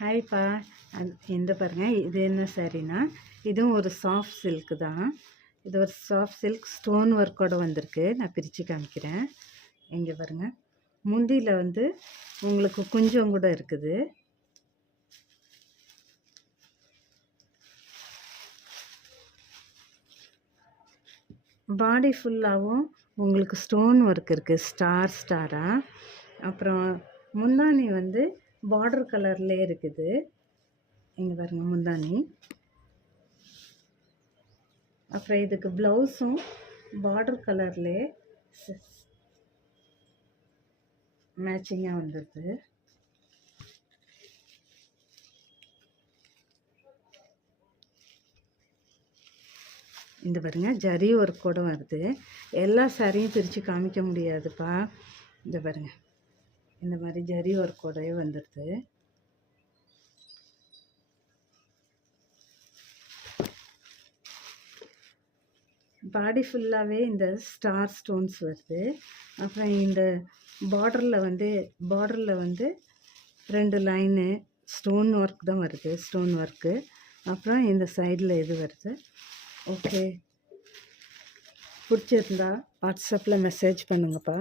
ஹாய்ப்பா. இந்த பாருங்கள், இது என்ன சாரீனா, இதுவும் ஒரு சாஃப்ட் சில்க்கு தான். இது ஒரு சாஃப்ட் சில்க் ஸ்டோன் ஒர்க்கோடு வந்திருக்கு. நான் பிரித்து காமிக்கிறேன். இங்கே பாருங்கள், முந்தியில் வந்து உங்களுக்கு குஞ்சம் கூட இருக்குது. பாடி ஃபுல்லாகவும் உங்களுக்கு ஸ்டோன் ஒர்க் இருக்குது, ஸ்டாராக. அப்புறம் முந்தானி வந்து பார்டர் கலர்லேயே இருக்குது. இங்கே பாருங்கள் முந்தானி. அப்புறம் இதுக்கு ப்ளவுஸும் பார்டர் கலர்லேயே மேட்சிங்காக வந்துடுது. இந்த பாருங்க, ஜரி ஒர்க்கோடு வருது. எல்லா சாரியும் பிரித்து காமிக்க முடியாதுப்பா. இந்த பாருங்க, இந்த மாதிரி ஜரி ஒர்க்கோடவே வந்துடுது. பாடி ஃபுல்லாகவே இந்த ஸ்டார் ஸ்டோன்ஸ் வருது. அப்புறம் இந்த பார்டரில் வந்து 2 லைனு ஸ்டோன் ஒர்க் தான் வருது, ஸ்டோன் ஒர்க்கு. அப்புறம் இந்த சைடில் இது வருது. ஓகே, பிடிச்சிருந்தா வாட்ஸ்அப்பில் மெசேஜ் பண்ணுங்கப்பா.